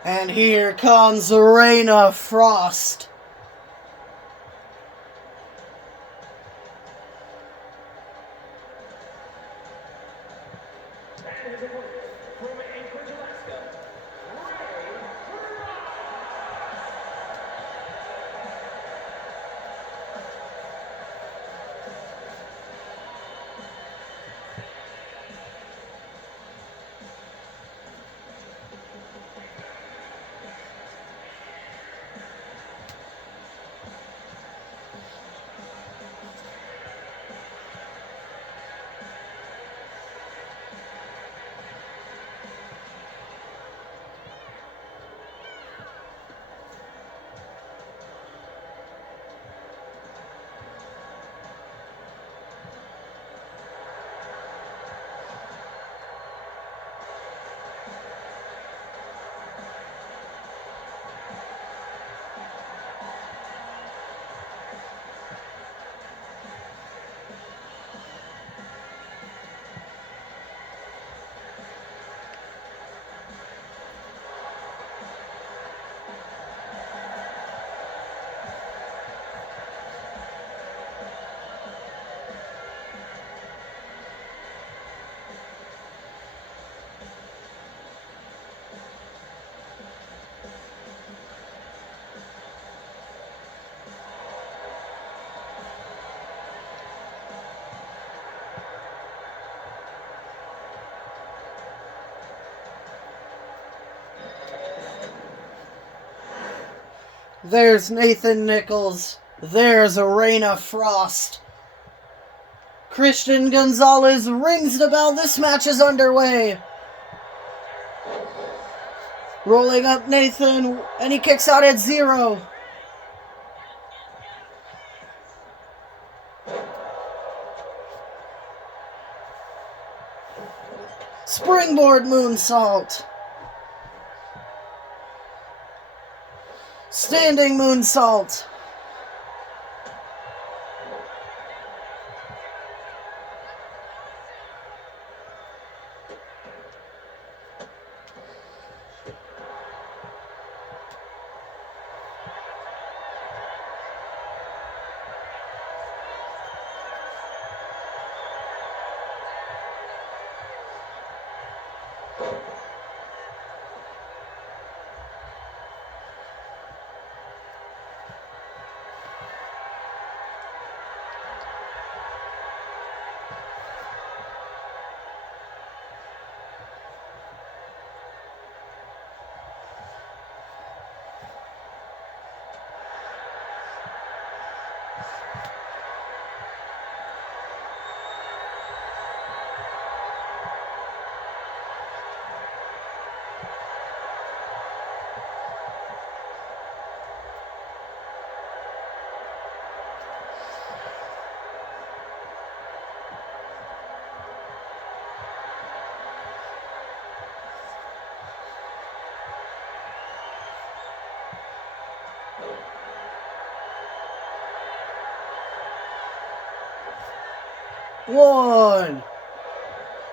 And here comes Reina Frost. There's Nathan Nichols. There's Reina Frost. Christian Gonzalez rings the bell. This match is underway. Rolling up Nathan, and he kicks out at 0. Springboard moonsault. Standing moonsault. One.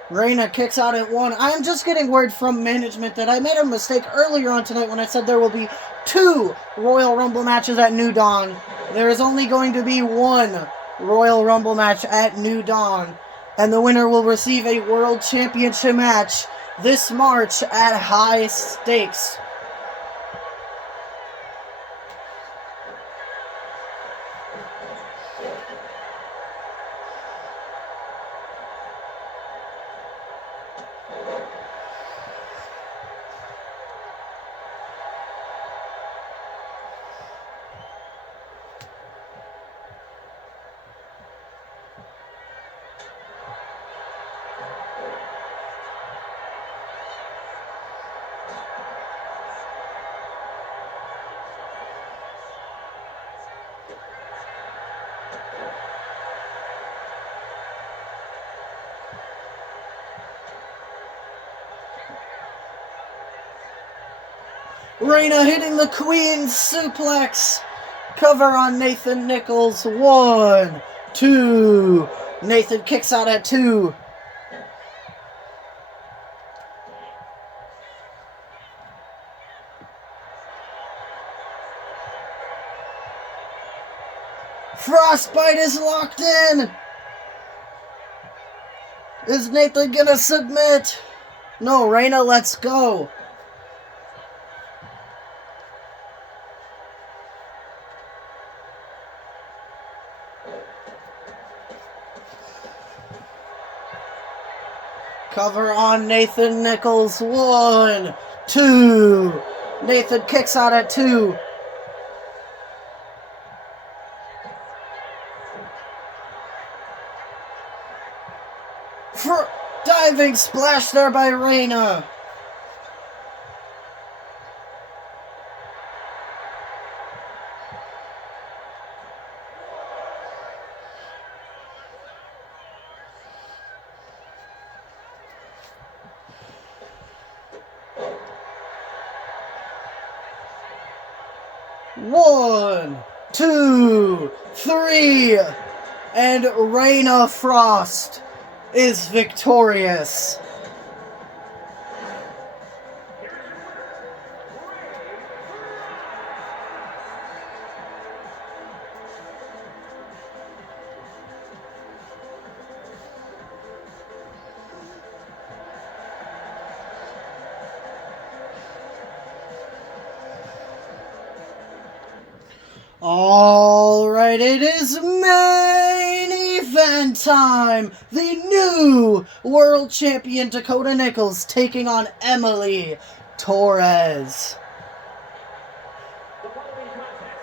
Reina kicks out at 1. I am just getting word from management that I made a mistake earlier on tonight when I said there will be 2 Royal Rumble matches at New Dawn. There is only going to be 1 Royal Rumble match at New Dawn, and the winner will receive a World Championship match this March at High Stakes. Reina hitting the Queen suplex. Cover on Nathan Nichols. 1, 2. Nathan kicks out at 2. Frostbite is locked in. Is Nathan gonna submit? No, Reina, let's go. Cover on Nathan Nichols. 1, 2. Nathan kicks out at 2. Diving splash there by Reina. One, 2, 3, and Reina Frost is victorious. Alright, it is main event time! The new world champion Dakota Nichols taking on Emily Torres. The following contest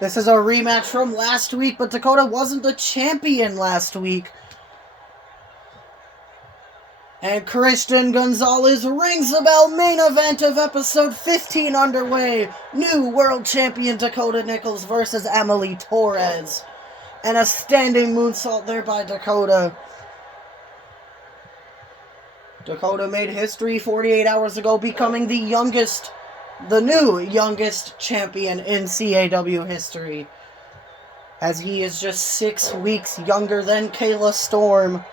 This is a rematch from last week, but Dakota wasn't the champion last week. And Christian Gonzalez rings the bell. Main event of episode 15 underway. New world champion Dakota Nichols versus Emily Torres. And a standing moonsault there by Dakota. Dakota made history 48 hours ago, becoming the new youngest champion in CAW history. As he is just 6 weeks younger than Kayla Storm.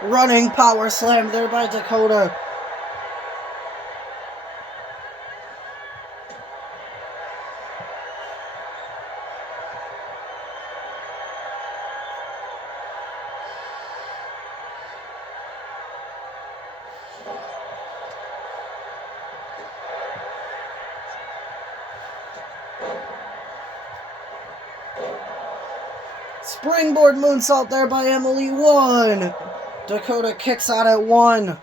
Running power slam there by Dakota. Springboard moonsault there by Emily. 1. Dakota kicks out at 1.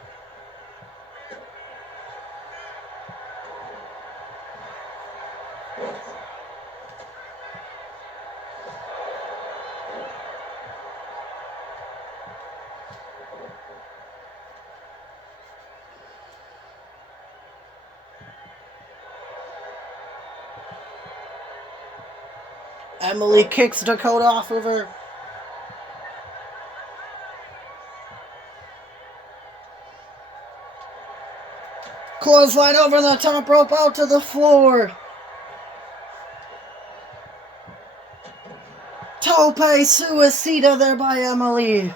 Emily kicks Dakota off of her. Clothesline over the top rope, out to the floor. Tope suicida there by Emily.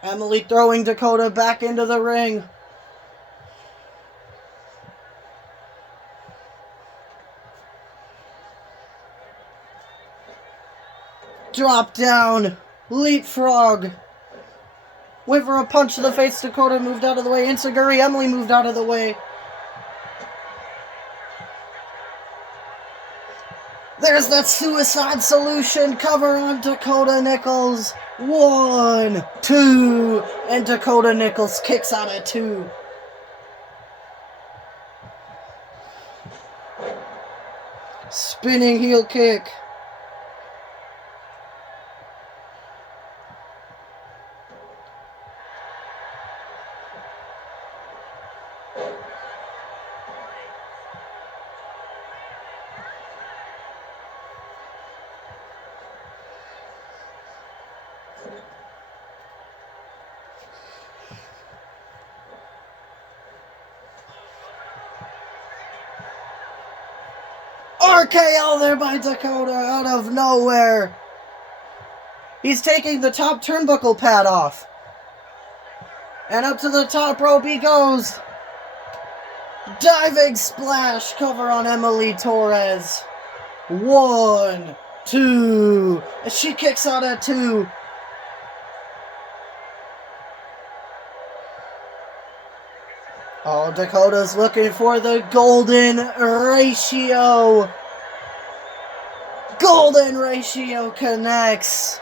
Emily throwing Dakota back into the ring. Drop down. Leapfrog. Went for a punch to the face. Dakota moved out of the way. Enziguri. Emily moved out of the way. There's that suicide solution cover on Dakota Nichols. 1, 2, and Dakota Nichols kicks out at 2. Spinning heel kick. RKO there by Dakota out of nowhere. He's taking the top turnbuckle pad off. And up to the top rope he goes. Diving splash cover on Emily Torres. 1, 2. She kicks out at 2. Oh, Dakota's looking for the golden ratio. Golden ratio connects.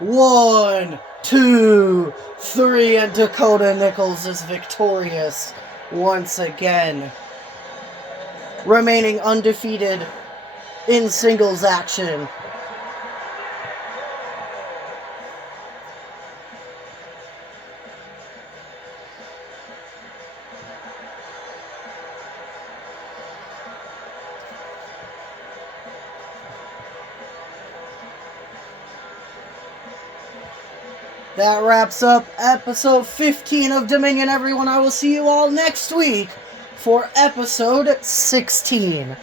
1, 2, 3, and Dakota Nichols is victorious once again, remaining undefeated in singles action. That wraps up episode 15 of Dominion, everyone. I will see you all next week for episode 16.